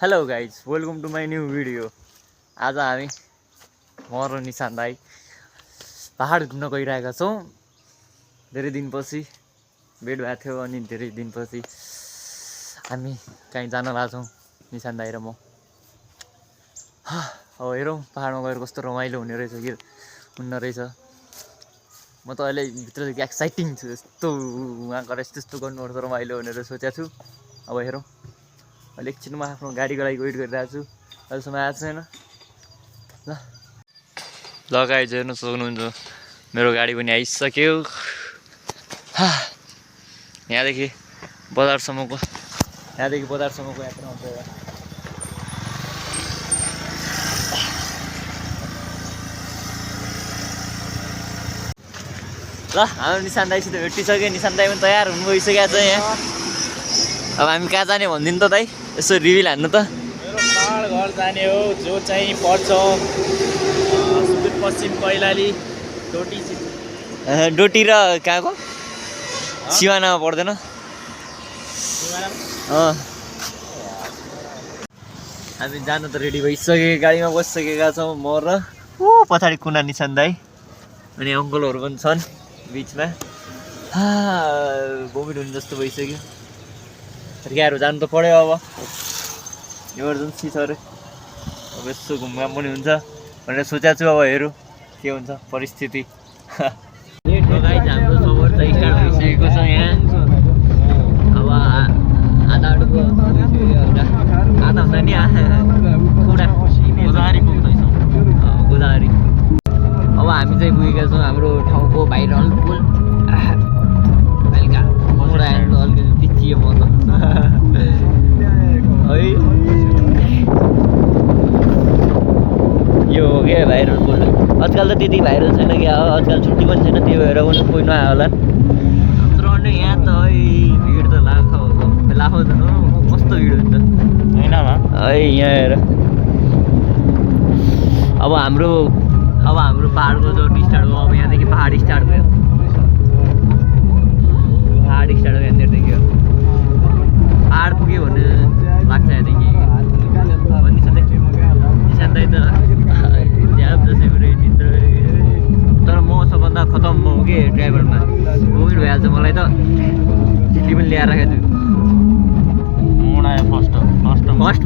Hello guys, welcome to my new video. आज हामी म र निशान दाई पहाड घुम्न गइरहेका छौँ। धेरै दिनपछि भेट भएको थियो अनि धेरै दिनपछि हामी कहीँ जान लाग्छौँ निशान दाई र म। अब हेरौँ पहाडमा गएर कस्तो रमाइलो हुने रहेछ कि हुन्न रहेछ। म त अहिले भित्रदेखि एक्साइटिङ छु, यस्तो वहाँ गएर यस्तो गर्नुपर्छ, रमाइलो हुने रहेछ सोचेको छु। अब हेरौँ, अहिले एकछिनमा आफ्नो गाडीको लागि वेट गरिरहेको छु, अहिलेसम्म आएको छैन। ल गाइज हेर्नु सक्नुहुन्छ, मेरो गाडी पनि आइसक्यो। यहाँदेखि बजारसम्मको यात्रा हुन्छ एउटा। ल हाम्रो निशान दाईसित भेटिसक्यो, निशान दाई पनि तयार हुनु भइसकेको छ यहाँ। अब हामी कहाँ जाने भनिदिनु त दाई, यसो रिभिल हान्नु त। मेरो पहाड घर जाने हो, जो चाहिँ पर्छ सुदूरपश्चिम कैलाली डोटी र कहाँको सिमानामा पर्दैन। हामी जानु त रेडी भइसक्यो, गाडीमा बसिसकेका छौँ म र पछाडि कुना निशान दाई अनि अङ्कलहरू पनि छन् बिचमा। भोमिट हुने जस्तो भइसक्यो, फर्किएर जानु त पऱ्यो। अब इमर्जेन्सी छ अरे, अब यसो घुमघाम पनि हुन्छ भनेर सोचेको छु। अब हेरौँ के हुन्छ परिस्थिति। हाम्रो सफर चाहिँ स्टार्ट भइसकेको छ यहाँ। अब आधा भन्दा नि गोदावरी। अब हामी चाहिँ पुगेका छौँ हाम्रो ठाउँको भाइरल पुल। बेलुका मोडा हेर्नु अलिकति पिचियो म त है। यो हो क्या भाइरल पुल। आजकल त त्यति भाइरल छैन क्या, आजकल छुट्टी पनि छैन, त्यही भएर पनि कोही नआयो होला। तर अनि यहाँ त है भिड त लाखौँ त कस्तो भिड हुन्छ होइन है यहाँ हेर। अब हाम्रो पहाडको जर्नी स्टार्ट भयो। अब यहाँदेखि पहाड स्टार्ट भयो, यहाँनिरदेखि पहाड पुग्यो भने लाग्छ यहाँदेखि। निशान दाई त जसै पनि निद्र, तर म सबभन्दा खतम हो कि ड्राइभरमा। भोमिट भइहाल्छ मलाई त, चिल्ली पनि ल्याएर राखेको छु। मोड आयो फर्स्ट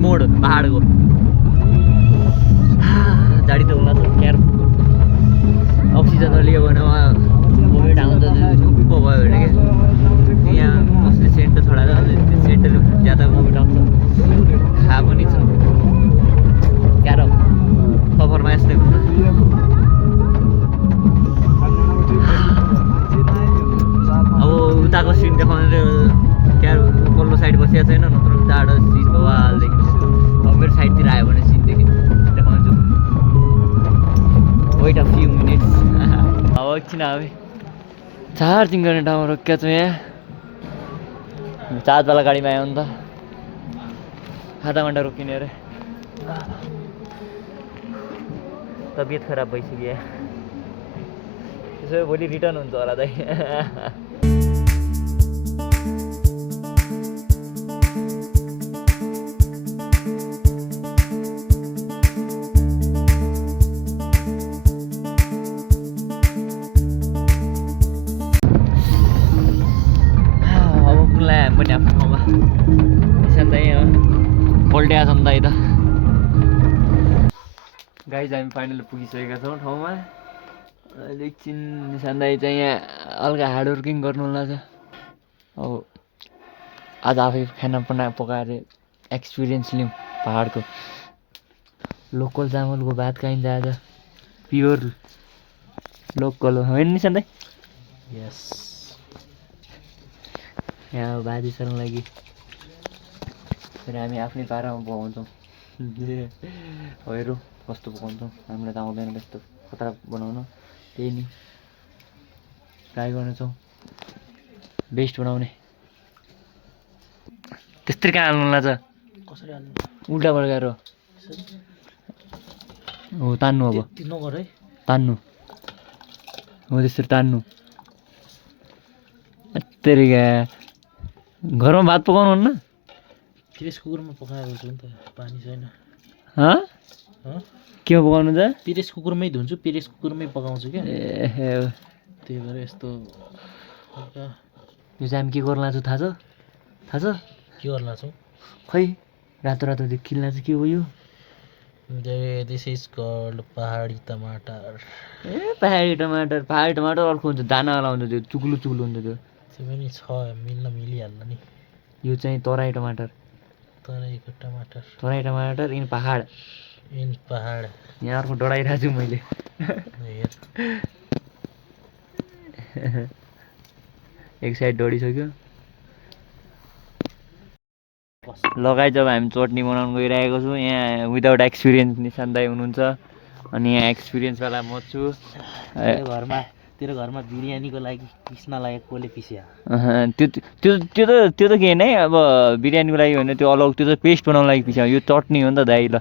मोड पहाडको। जाडी त होला त क्यार अक्सिजन लियो भने भोमिट आउँछ चुप्प भयो भने क्या। यहाँ कसले सेन्ट छडाएर त्यो सेन्टले ज्यादा भोमिट आउँछ। खा पनि छ क्यार सफरमा यस्तै हुन्छ। अब उताको सिन देखाउने क्यार पल्लो साइड बसिएको छैन, नत्र उताबाट सिन भवालदेखि। अब मेरो साइडतिर आयो भने सिन देखाउँछु। Weight a few minutes. अब एकछिन हामी चार्जिङ गर्ने ठाउँमा रोकेका छौँ। यहाँ चार्जवाला गाडीमा आयो नि त, आधा घन्टा रोकिने अरे। तबियत खराब भइसक्यो। त्यसो भए भोलि रिटर्न हुन्छ होला दाइ। अब पुग्ला हामी पनि आफ्नो ठाउँमा। निशान दाइ पल्ट्या छ नि दाइ त। गाइज हामी फाइनली पुगिसकेका छौँ ठाउँमा। अहिले एकछिन निशान दाइ चाहिँ यहाँ हल्का हार्ड वर्किङ गर्नु होला छ। अब आज आफै खाना पकाएर एक्सपिरियन्स लिउँ पहाडको। लोकल चामलको भात खाइन्छ आज, प्योर लोकल हो होइन निशान दाइ? यस। यहाँ भाजी सर्नु लागि फेरि हामी आफ्नै पारामा पकाउँछौँ। हेरौँ कस्तो पकाउँछौँ, हामीलाई त आउँदैन त्यस्तो खतरा बनाउनु। त्यही नि ट्राई गर्नेछौँ बेस्ट बनाउने। त्यस्तै कहाँ हाल्नु लाग्छ, कसरी हाल्नु? उल्टा फर्काएर हो तान्नु। अब नगर है, तान्नु हो त्यसरी तान्नु। तेरिका घरमा भात पकाउनु हुन्न? पिरेस कुकुरमा पकाएको छु नि त पानी छैन हँ केमा पकाउनु त पिरेस कुकुरमै धुन्छु पिरेस कुकुरमै पकाउँछु क्या ए त्यही भएर यस्तो हल्का यो चाहिँ हामी के गर्ला छु थाहा छ के गर्ला छौ खै रातो रातो किल्ला चाहिँ के हो यो दिस इज कल्ड पहाडी टमाटर ए पहाडी टमाटर अर्को हुन्छ दानावाला हुन्छ त्यो चुक्लु हुन्छ त्यो त्यो पनि छ मिलिहाल्छ नि यो चाहिँ तराई टमाटर तराईको टमाटर इन पहाड यहाँ अर्को डढाइरहेको छु मैले हेर एक साइड डढिसक्यो लगाइ जब हामी चटनी बनाउनु गइरहेको छौँ यहाँ विदाउट एक्सपिरियन्स निशान दाइ हुनुहुन्छ अनि यहाँ एक्सपिरियन्सवाला म छु तेरो घरमा बिरयानीको लागि पिस्नलाई कसले पिस्या त्यो त के नै अब बिरयानीको लागि होइन त्यो अलग त्यो त पेस्ट बनाउनु लागि पिस्या यो चटनी हो नि त दाइ ल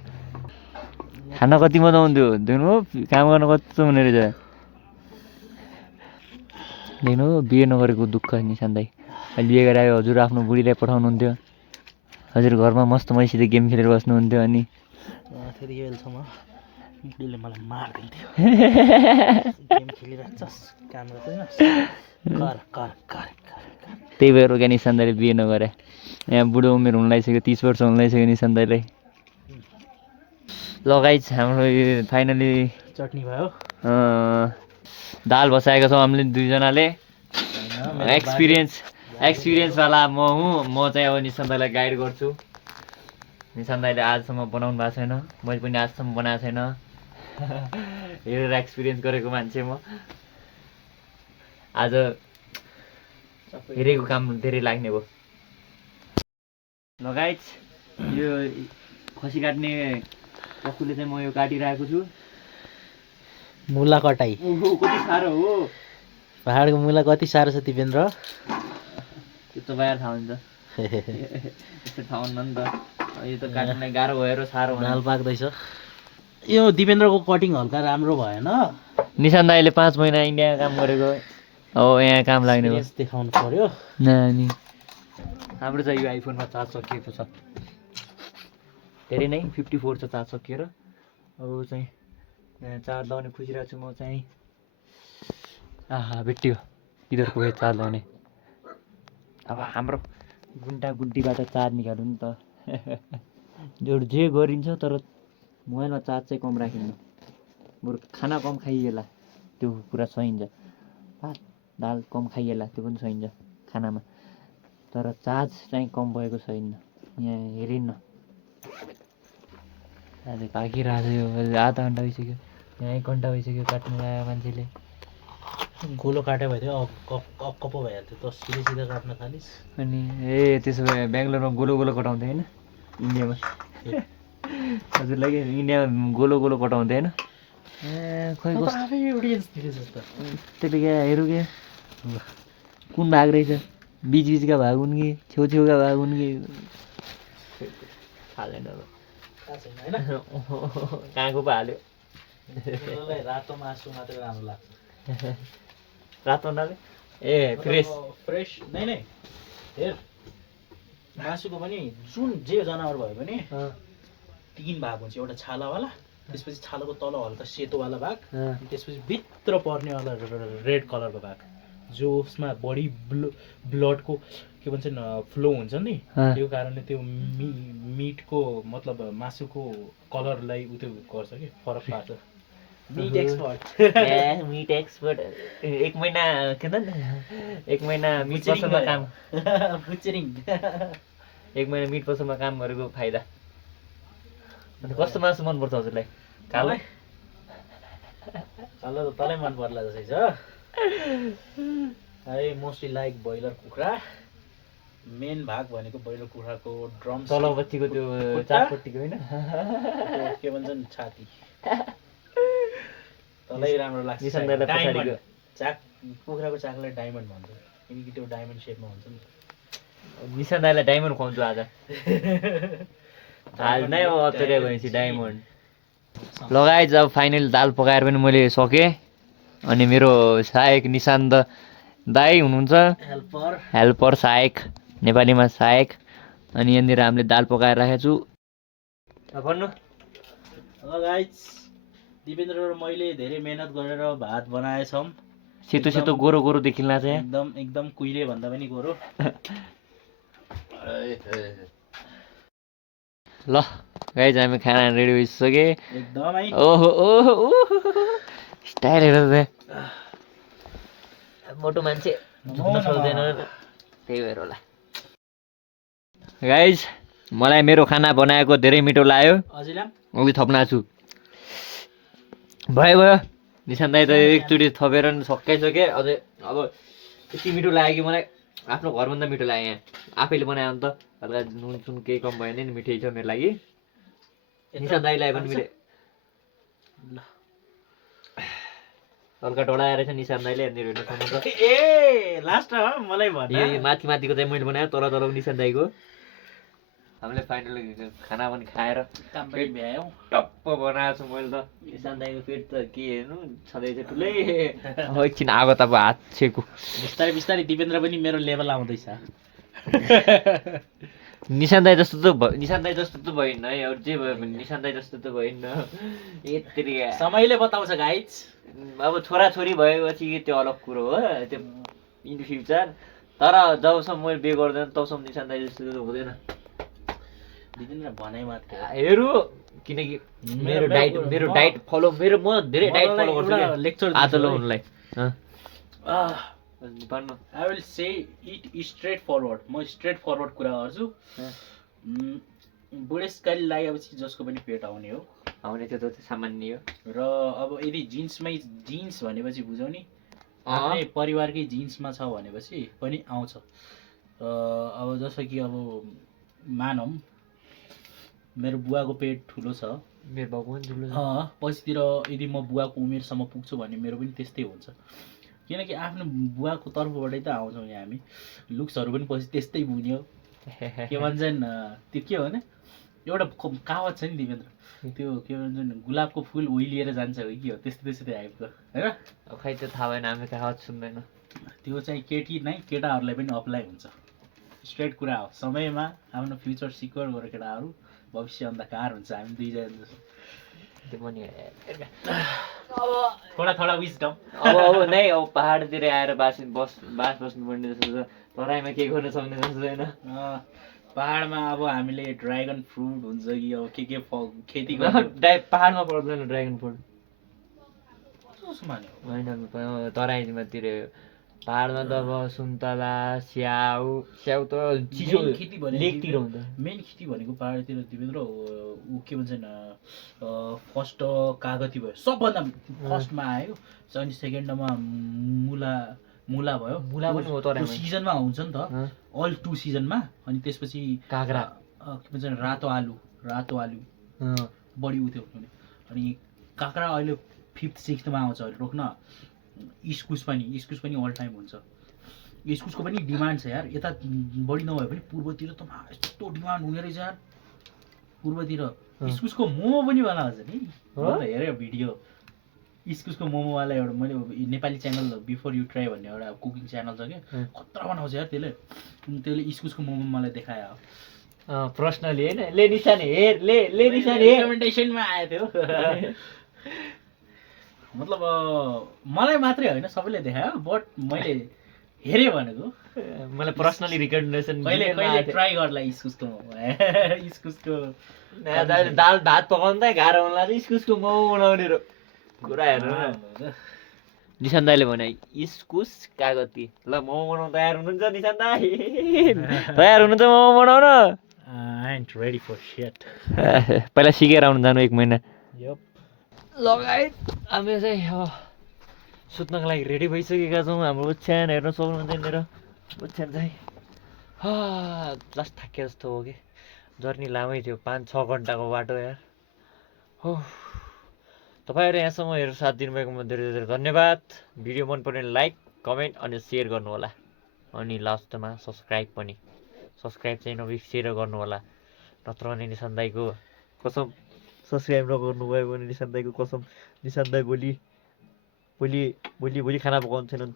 खाना कति मजा आउँथ्यो देख्नु काम गर्न कस्तो हुने रहेछ देख्नु बिहे नगरेको दुःख निशान दाइ अहिले बिहे गरेर आयो हजुर आफ्नो बुढीलाई पठाउनुहुन्थ्यो हजुर घरमा मस्त मैसित गेम खेलेर बस्नुहुन्थ्यो अनि फेरि यो बेलसम्म बुढीले मलाई मार्दिन्थ्यो गेम खेलिरहेछस् काम गर्दैनस् कर त्यही भएर क्या निशान दाइले बिहे नगरे यहाँ बुढो उमेर हुन लागिसक्यो 30 वर्ष हुन लागिसक्यो निशान दाइलाई लगाइज हाम्रो फाइनली चटनी भयो दाल बसाएका छौँ हामीले दुईजनाले एक्सपिरियन्सवाला म हुँ म चाहिँ अब निशान दाइलाई गाइड गर्छु निशान दाइले आजसम्म बनाउनु भएको छैन मैले पनि आजसम्म बनाएको छैन हेरेर एक्सपिरियन्स गरेको मान्छे म आज हेरेको काम धेरै लाग्ने भयो लगाइज यो खसी काट्ने चक्कुले चाहिँ म यो काटिरहेको छु मुला कटाई कति साह्रो हो पहाडको मुला कति साह्रो छ दिपेन्द्र त्यो त बाहिर थाहा हुन्छ यस्तो थाहा हुन्न नि त यो त काट्नलाई गाह्रो भएर साह्रो दाल पाक्दैछ यो दिपेन्द्रको कटिङ हल्का राम्रो भएन निशान दाइले 5 महिना इन्डियामा काम गरेको अब यहाँ काम लाग्ने भयो देखाउनु पर्यो नानी हाम्रो चाहिँ यो आइफोनमा चार्ज सकिएको छ धेरै नै 54 छ चार्ज सकिएर अब चाहिँ यहाँ चार्ज लगाउने खोजिरहेको छु म चाहिँ आहा भेटियो तिनीहरूको भयो चार्ज लगाउने अब हाम्रो गुड्डीबाट चार्ज निकाल्नु नि त जे गरिन्छ तर मोबाइलमा चार्ज चाहिँ कम राखिनु बरु खाना कम खाइएला त्यो कुरा सहिन्छ भात दाल कम खाइएला त्यो पनि सहिन्छ खानामा तर चार्ज चाहिँ कम भएको छैन यहाँ हेरिन्न आज पाकिरहेको छ यो आधा घन्टा भइसक्यो यहाँ 1 घन्टा भइसक्यो काट्नु लगायो मान्छेले गोलो काट्यो भने कप्पो भइहाल्थ्यो त सिधा काट्न थालिस् अनि ए त्यसो भए बेङ्गलोरमा गोलो कटाउँथ्यो होइन इन्डियामा हजुरलाई के इन्डियामा गोलो कटाउँथ्यो होइन ए खोइ त्यसले क्या हेरौँ क्या कुन भाग रहेछ बिचका भाग हुन् कि छेउका भाग हुन् कि थाहा छैन अब कहाँको पो हाल्यो रातो मासु मात्रै राम्रो लाग्छ रातो हुनाले ए फ्रेस नै हेर मासुको पनि जुन जे जनावर भयो भने 3 भाग हुन्छ एउटा छालावाला त्यसपछि छालाको तल हल्का सेतोवाला भाग त्यसपछि भित्र पर्नेवाला रेड कलरको भाग जसमा बढी ब्लडको के भन्छ फ्लो हुन्छ नि त्यो कारणले त्यो मिटको मतलब मासुको कलरलाई उ त्यो गर्छ कि फरक पार्छ मीट एक्सपर्ट 1 महिना के भन्छ 1 महिना मिट पसलमा काम बुचरिङ 1 महिना मिट पसलमा काम गरेको फाइदा अनि कस्तो मासु मन पर्छ हजुरलाई कालो त तलै मन पर्ला जस्तै छ आई मोस्टली लाइक ब्रोइलर कुखुरा मेन भाग भनेको ब्रोइलर कुखुराको ड्रम तलपट्टिको त्यो चारपट्टिको होइन के भन्छन् छाती तलै राम्रो लाग्छ चाक कुखुराको चाकलाई डायमन्ड भन्छ किनकि त्यो डायमन्ड सेपमा हुन्छ नि निशान दाइलाई डायमन्ड खुवाउँछु आज नै हो अत्तरे भएपछि डायमन्ड लगाएँ जब फाइनल दाल पकाएर पनि मैले सकेँ अनि मेरो सहायक निशान्त दाई हुनुहुन्छ हेल्पर सहायक नेपालीमा सहायक अनि यहाँनिर हामीले दाल पकाएर राखेको छु भन्नु ल गाइस दिपेन्द्र र मैले धेरै मेहनत गरेर भात बनाएछौँ सेतो सेतो गोरो गोरो देखिन्छ यहाँ एकदम एकदम कुहिले भन्दा पनि गोरो ल गाइज हामी खाना रेडी भइसके एकदमै ओहो ओहो स्टाइल हेर मोटो मान्छे झुक्न सक्दैन त्यही भएर होला गाइज मलाई मेरो खाना बनाएको धेरै मिठो लाग्यो अझै अघि थप्न छु भयो भयो निशान दाइ त एकचोटि थपेर सकाइसके अझै अब यति मिठो लाग्यो कि मलाई आफ्नो घरभन्दा मिठो लाग्यो यहाँ आफैले बनायो भने त हल्का नुन सुन केही कम भयो भने मिठै छ मेरो लागि निशान दाइलाई पनि मिले हल्का डढाएर छ निशान दाइले ए लास्टमा मलाई भन्नु यो माथि माथिको चाहिँ मैले बनायो तल तलको निशान दाइको हामीले फाइनली खाना पनि खाएर पेट भ्यायौँ टप्प बनाएको छु मैले त निशान दाइको पेट त के हेर्नु छँदैछ ठुलै एकछिन आगो त अब हात छेको बिस्तारै बिस्तारै दिपेन्द्र पनि मेरो लेभल आउँदैछ निशान दाइ जस्तो त निशान दाइ जस्तो त भइन्न है अरू जे भयो भने निशान दाइ जस्तो त भइन्न यत्तिकै समयले बताउँछ गाइज अब छोराछोरी भएपछि त्यो अलग कुरो हो त्यो इन फ्युचर तर जबसम्म मैले बिहे गर्दैन तबसम्म निशान दाइ जस्तो त हुँदैन दिपेन्द्र भनाइ मात्र हेरु किनकि मेरो डाइट फलो मेरो म धेरै डाइट फलो गर्छु लेक्चर आतलो हुनलाई भन्नु I will say it straight forward म स्ट्रेट फरवर्ड कुरा गर्छु बुढेसकाली लागेपछि जसको पनि पेट आउने हो आउने त्यो त सामान्य हो र अब यदि जिन्स भनेपछि बुझौ नि आफ्नै परिवारकै जिन्समा छ भनेपछि पनि आउँछ अब जस्तो कि अब मानौँ मेरो बुवाको पेट ठुलो छ मेरो बाउको पनि ठुलो छ पछितिर यदि म बुवाको उमेरसम्म पुग्छु भने मेरो पनि त्यस्तै हुन्छ किनकि आफ्नो बुवाको तर्फबाटै त आउँछौँ यहाँ हामी लुक्सहरू पनि पछि त्यस्तै बुन्यो के भन्छन् त्यो के हो भने एउटा कहावत छ नि दिपेन्द्र त्यो के भन्छन् गुलाबको फुल ओइलिएर जान्छ हो कि हो त्यस्तै टाइपको होइन अब खै त्यो थाहा भएन हामी कहावत सुन्दैन त्यो चाहिँ केटी नै केटाहरूलाई पनि अप्लाई हुन्छ स्ट्रेट कुरा हो समयमा आफ्नो फ्युचर सिक्योर गरेर केटाहरू भविष्य अन्धकार हुन्छ हामी दुईजना जस्तो त्यो पनि थोडा विजडम अब नै अब पहाडतिर आएर बास बस्नुपर्ने जस्तो छ तराईमा केही गर्न सक्ने जस्तो छैन पहाडमा अब हामीले ड्रागन फ्रुट हुन्छ कि अब के खेती पहाडमा पर्दैन ड्रागन फ्रुट होइन तराईमातिर पहाडमा त अब सुन्तला स्याउ त चिसो लेकतिर हुन्छ मेन खेती भनेको पहाडतिर दिपेन्द्र ऊ के भन्छन् फर्स्ट कागती भयो सबभन्दा फर्स्टमा आयो अनि सेकेन्डमा मुला भयो मुला पनि हो तराईमा सिजनमा हुन्छ नि त अल टु सिजनमा अनि त्यसपछि काँक्रा के भन्छन् रातो आलु बढी उठ्यो अनि काँक्रा अहिले 5th 6thमा आउँछ अहिले रोक्न इस्कुस पनि अल टाइम हुन्छ इस्कुसको पनि डिमान्ड छ यार यता बढी नभए पनि पूर्वतिर त यस्तो डिमान्ड हुने रहेछ यार पूर्वतिर इस्कुसको मोमो पनि बनाउँछ नि हेऱ्यो भिडियो इस्कुसको मोमोवाला एउटा मैले Nepali channel before you try भन्ने एउटा कुकिङ च्यानल छ क्या खतरा बनाउँछ यार त्यसले इस्कुसको मोमो मलाई देखायो पर्सनली होइन ले निशान हेर ले निशान रेकमेन्डेसनमा आएको थियो मतलब मलाई मात्रै होइन सबैले देखायो बट मैले हेरेँ भनेको मलाई पर्सनली रिकमेन्डेसन कहिले ट्राई गर्ला इस्कुसको दाल भात पकाउनु त गाह्रो होला इस्कुसको मोमो बनाउने कुरा हेर्नु निशान दाइले भने इस्कुस कागती ल मोमो बनाउनु तयार हुनुहुन्छ निशान दाइ तयार हुनुहुन्छ मोमो बनाउन रेडी फर शिट पहिला सिकेर आउनु जानु 1 महिना लगायत हामी चाहिँ अब सुत्नको लागि रेडी भइसकेका छौँ हाम्रो ओछ्यान हेर्न सक्नुहुन्छ यहाँनिर ओछ्यान चाहिँ जस्ट थाके जस्तो हो कि जर्नी लामै थियो 5-6 घन्टाको बाटो यार हो तपाईँहरू यहाँसम्म हेरेर साथ दिनुभएकोमा धेरै धेरै धन्यवाद भिडियो मन पर्ने लाइक कमेन्ट अनि सेयर गर्नुहोला अनि लास्टमा सब्सक्राइब चाहिँ नबिर्सेर गर्नुहोला नत्र भने निशान दाइको कसम सब्सक्राइब नगर्नुभयो भने निशान दाइको कसम निशान दाइ भोलि खाना पकाउँछन्